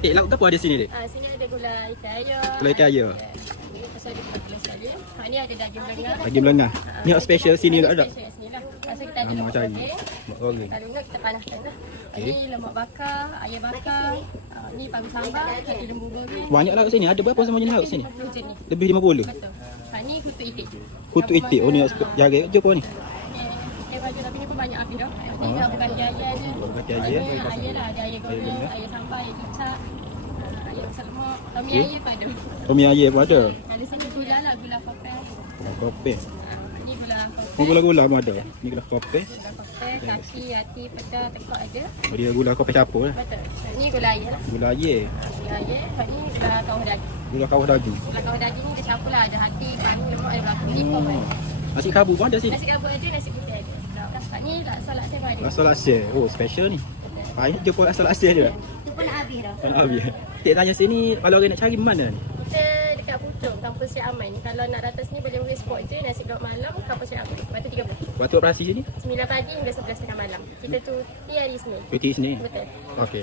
Lauk apa ada sini, Dek? Sini ada gulai ikan air. Gulai ikan air. Pasal dia pakai sekali. Ni ada daging belengah. Daging belengah. Ni hak special sini ada. Special sini lah. Pasal kita ada Mau lemak cari. goreng. Mak goreng. Kalau enggak kita panaskan lah. Okey. Ni lemak bakar, ayam bakar. Ni paru sambal, hati lembu goreng. Banyak lauk sini. Ada berapa sama jenis lauk sini? 50 jenis. Lebih 50. Betul. Ni kutu itik. Kutu itik. Oh ni jaga je kau ni. Baju tapi ni pun banyak api dah. Ni dah bukan dia air je. Kaki air. Air lah, ada air goreng, air sambal, air kicap. Air besar lemak. Tomi Okey. air pun ada. Tomi air pun ada. Ada sini gula lah, gula kopi. Kopi. Ni gula kopi. Oh, gula-gula pun ada. Ni gula kopi. Gula kopi, kaki, hati, pedas, tekak ada. Oh, dia gula kopi campur lah. Betul. Ni gula air lah. Gula air. Gula air. Ni gula kawah daging. Gula kawah daging. Gula kawah daging ni dia campur lah. Ada hati, kami, lemak, ada belakang. Ni pun ada. Nasi kabu pun ada sini. Nasi kabut ada, nasi putih ada. Ni laksa laksa pun ada. Rasa lasir. Oh, special ni. Banyak jumpa rasa lasir je. Tu pun nak habis dah. Tak habis. Cik tanya sini, kalau orang nak cari mana ni? Kita dekat Puchong, kampus Syed Aman. Kalau nak datang sini boleh beli spot je, nasi blok malam, kampus Syed Aman. Batu 30. Waktu operasi sini? 9 pagi hingga 11 tengah malam. Kita tu tiap hari Isnin. Cuti sini? Betul. Okey.